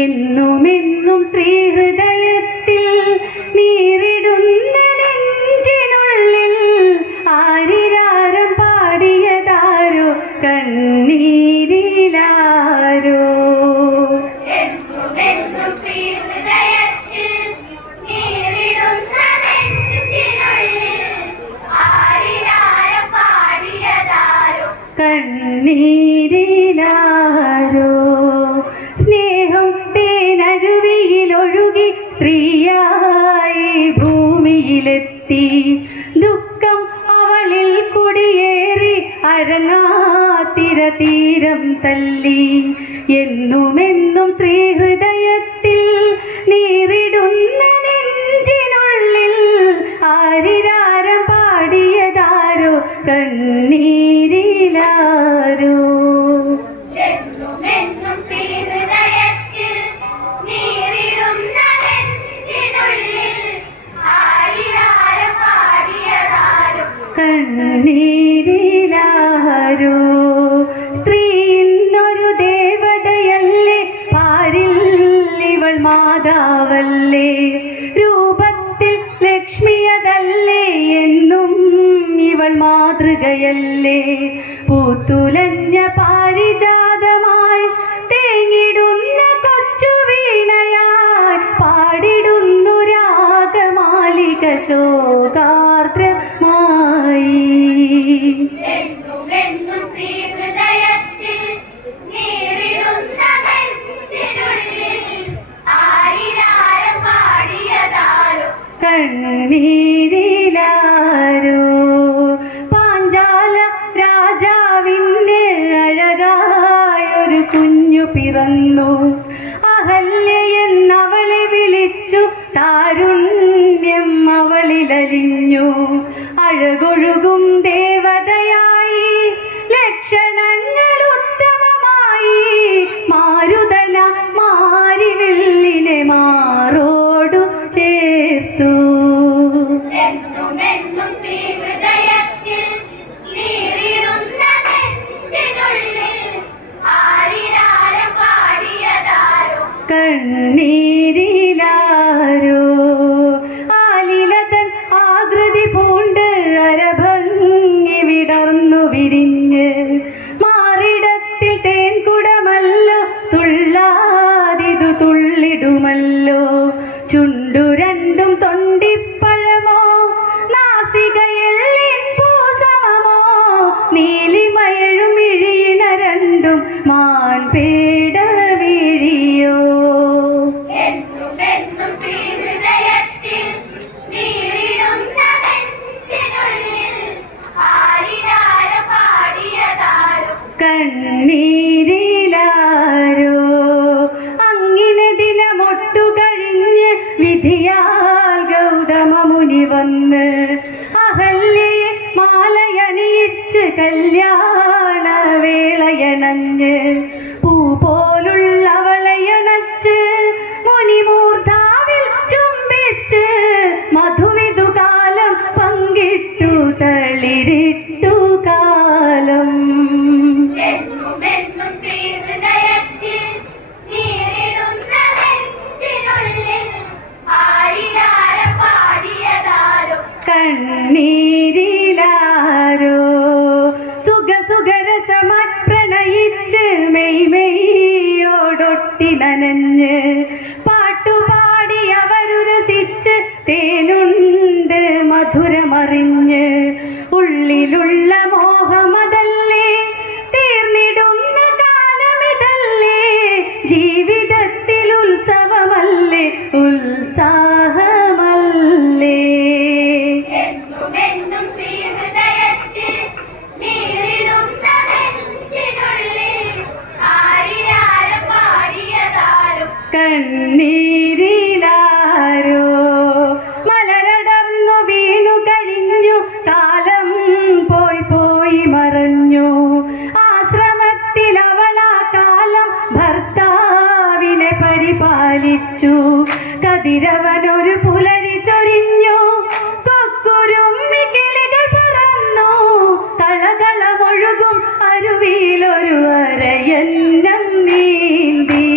എന്നുമെന്നും ശ്രീഹൃദയത്തിൽ നീറിടുന്ന നെഞ്ചിനുള്ളിൽ ആരിരാരം പാടിയതാരോ കണ്ണീരിലാരോ. കണ്ണീരിലാരോ. സ്നേഹം തേനരുവിയിലൊഴുകി സ്ത്രീയായി ഭൂമിയിലെത്തി. ദുഃഖം അവളിൽ കുടിയേറി അഴങ്ങാത്തിര തീരം തല്ലി. എന്നുമെന്നും ശ്രീഹൃദയത്തിൽ നീറിടുന്ന നെഞ്ചിനുള്ളിൽ ആരിരാരം പാടിയതാരോ കണ്ണീരിലാരോ. കണ്ണീരിലാരോ. സ്ത്രീ ഇന്നൊരു ദേവതയല്ലേ, പാരിൽ ഇവൾ മാതാവല്ലേ, രൂപത്തിൽ ലക്ഷ്മിയതല്ലേ, എന്നും ഇവൾ മാതൃകയല്ലേ. പൂത്തുലഞ്ഞ പാരിജാതമായി തേങ്ങിടുന്ന കൊച്ചു വീണയായി പാടിടുന്നു രാഗമാലിക ശോകാർദ്രമായി. കണ്ണീരിലാരോ. പാഞ്ചാല രാജാവിൻ്റെ അഴകായൊരു കുഞ്ഞു പിറന്നു. അഹല്യ എന്നവളെ വിളിച്ചു, താരുണ്യം അവളിലലിഞ്ഞു. അഴകൊഴുകും ദേവതയായി, ലക്ഷണങ്ങൾ ഉത്തമമായി. മാരുതന മാരിവില്ലിനെ മാറോടു ചേർത്തു. കണ്ണീരിലാരോ. ആലിലതൻ ആകൃതി പൂണ്ട് അരഭംഗി വിടർന്നു വിരിഞ്ഞ്. മാറിടത്തിൽ തേൻകുടമല്ലോ, തുള്ളാതിതു തുള്ളിടുമല്ലോ. ചുണ്ടു രണ്ടും തൊണ്ടിപ്പഴമോ, നാസികയിൽ പൂസമമോ. നീലിമയഴും വിഴിയിന രണ്ടും മാൻപേട വിഴിയോ. കണ്ണീരിലാരോ. അങ്ങിനെ ദിനമൊട്ടു കഴിഞ്ഞ് വിധിയാൽ ഗൗതമ മുനി വന്ന് അഹല്യയെ മാലയണിയിച്ച് കല്യാണ വേളയണഞ്ഞ്. പൂ പോലുള്ളവളയണച്ച് മുനിമൂർധാവിൽ ചുംബിച്ച്. മധുവിധുകാലം പങ്കിട്ടു തളിരിട്ടു കാലം. കണ്ണീരിലാരോ. സുഖസുഖരസമായി പ്രണയിച്ച് മെയ്മെയ്യോടൊട്ടി നനഞ്ഞ്. പാട്ടുപാടി അവരു രസിച്ച് തേനുണ്ട് മധുരമറിഞ്ഞ്. ഉള്ളിലുള്ള മോഹമതല്ലേ, തീർന്നിടുന്ന കാലമിതല്ലേ. ജീവിതത്തിൽ ഉത്സവമല്ലേ, ഉത്സാഹമല്ലേ. കണ്ണീരിലാരോ. മലരടർന്നു വീണു കഴിഞ്ഞു, കാലം പോയി പോയി മറഞ്ഞു. ആശ്രമത്തിൽ അവളാ കാലം ഭർത്താവിനെ പരിപാലിച്ചു. കതിരവനൊരു പുലരി ചൊരിഞ്ഞു, കൊക്കുരുമ്മി കിളികൾ പറന്നു. കളകളമൊഴുകും അരുവിയിലൊരു അരയന്നം നീന്തി.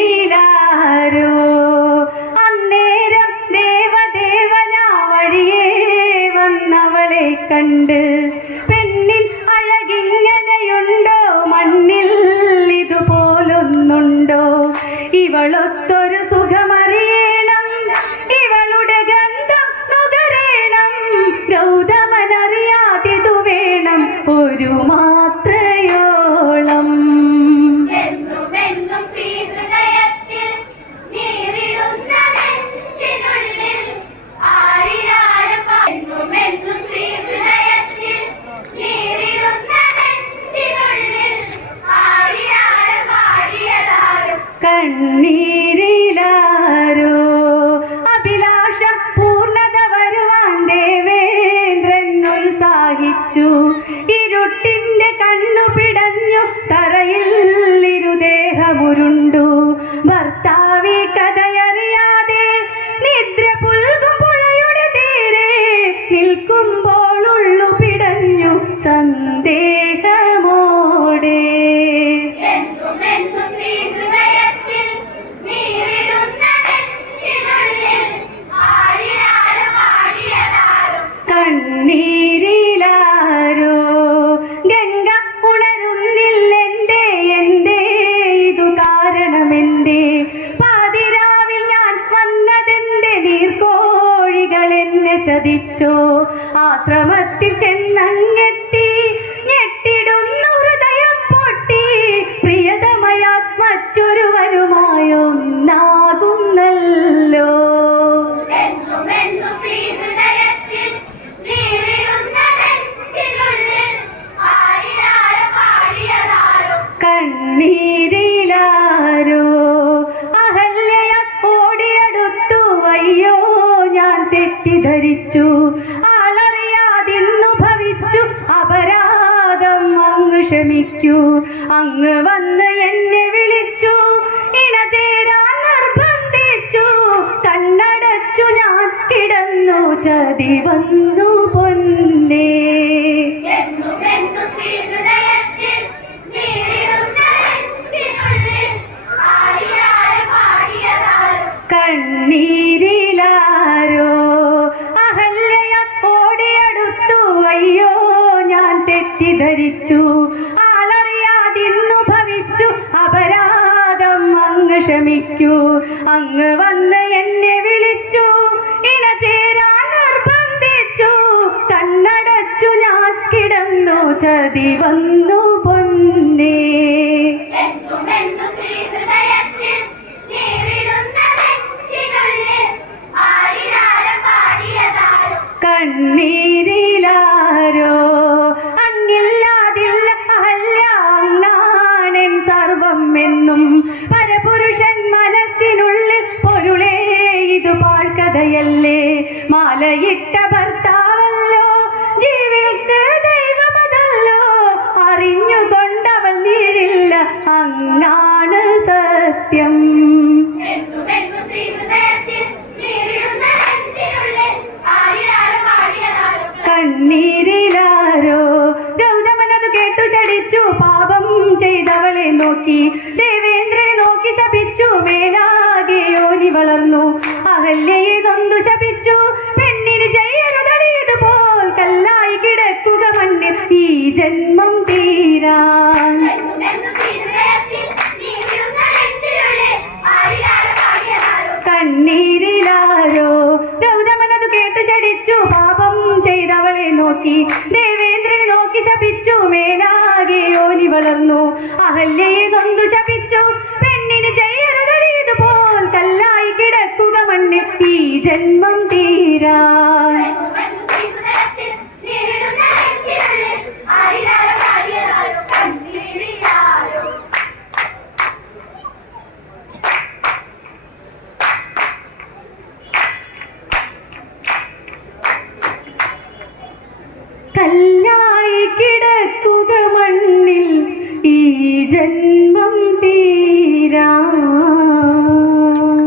കണ്ണീരിലാരോ അന്നേരം ദേവദേവനാ വഴിയേ വന്നവളെ കണ്ട് പെണ്ണിൻ അഴകിങ്ങനെയുണ്ടോ മണ്ണിൽ ഇതുപോലൊന്നുണ്ടോ ഇവളൊത്തൊരു സുഖമറിയണം ഇവളുടെ ഗന്ധം നുകരേണം ഗൗതമനറിയാതിതു വേണം ഒരു മാത്രയോളം കണ്ണീരിലാരോ അഭിലാഷം പൂർണ്ണത വരുവാൻ ദേവേന്ദ്രൻ ഉത്സാഹിച്ചു ഇരുട്ടിന്റെ കണ്ണു പിടഞ്ഞു തറയിൽ ഇരുദേഹമുരുണ്ടു ഭർത്താവി കഥയറിയാതെ നിദ്ര പുൽകും പുഴയുടെ തീരെ നിൽക്കുമ്പോൾ ഉള്ളു പിടഞ്ഞു സന്ദേഹമോടെ കണ്ണീരിലാരോ ഗംഗ ഉണരുന്നില്ലെന്തേ എന്തേ ഇതു കാരണമെന്തേ പാതിരാവിൽ ഞാൻ വന്നതെന്റെ നീർക്കോഴികൾ എന്നെ ചതിച്ചോ ആശ്രമത്തിൽ ചെന്നങ്ങെത്തി ഞെട്ടിടുന്നു ഹൃദയം പൊട്ടി പ്രിയതമയാ മറ്റൊരുവരുമായൊന്നാകുന്നല്ലോ കണ്ണീരിലാരോ അഹല്യ ഓടിയടുത്തു അയ്യോ ഞാൻ തെറ്റിദ്ധരിച്ചു ആളറിയാതിന്നു ഭവിച്ചു അപരാധം അങ്ങ് ക്ഷമിക്കൂ അങ്ങ് വന്ന് എന്നെ വിളിച്ചു ഇണചേരാൻ നിർബന്ധിച്ചു കണ്ണടച്ചു ഞാൻ കിടന്നു ചതി വന്നു പൊന്നേ കണ്ണീരിലാരോ അഹല്യ ഓടിയടുത്തു അയ്യോ ഞാൻ തെറ്റിദ്ധരിച്ചു ആളറിയാതിന്നു ഭവിച്ചു അപരാധം അങ്ങ് ക്ഷമിക്കൂ അങ്ങ് വന്ന് എന്നെ വിളിച്ചു ഇണചേരാൻ നിർബന്ധിച്ചു കണ്ണടച്ചു ഞാൻ കിടന്നു ചതി വന്നു പൊന്നേ കണ്ണീരിലാരോ അങ്ങില്ലാതില്ല അഹല്യ അങ്ങാണെൻ സർവം എന്നും പരപുരുഷൻ മനസ്സിനുള്ളിൽ പൊരുളേ ഇത് പാഴ്കഥയല്ലേ മാലയിട്ട ഭർത്താവല്ലോ ജീവിക്ക് ദൈവമതല്ലോ അറിഞ്ഞുകൊണ്ടവൾ നീരില്ല അങ്ങാണ് സത്യം കണ്ണീരിലാരോ ഗൗതമനതു കേട്ടു ശടിച്ചു പാപം ചെയ്തവളെ നോക്കി ദേവേന്ദ്രനെ നോക്കി ശപിച്ചു മേലാകെ യോനി വളർന്നു അഹല്യയെ നൊന്തു ശപിച്ചു പെണ്ണിന് ചെയ്യരുതടിയതുപോൽ കല്ലായി കിടക്കുക മണ്ണിൽ ഈ ജന്മം തീരാൻ കണ്ണീരിലാരോ ഗൗതമനതു കേട്ടു ശടിച്ചു പാപം ചെയ്തവളെ നോക്കി ദേവേന്ദ്രനെ നോക്കി ശപിച്ചു മേലാകെ യോനി വളർന്നു അഹല്യയെ നൊന്തു ശപിച്ചു പെണ്ണിന് ചെയ്യരുതടിയതുപോൽ കല്ലായി കിടക്കുക മണ്ണിൽ ഈ ജന്മം തീരാൻ കല്ലായി കിടക്കുക മണ്ണിൽ ഈ ജന്മം തീ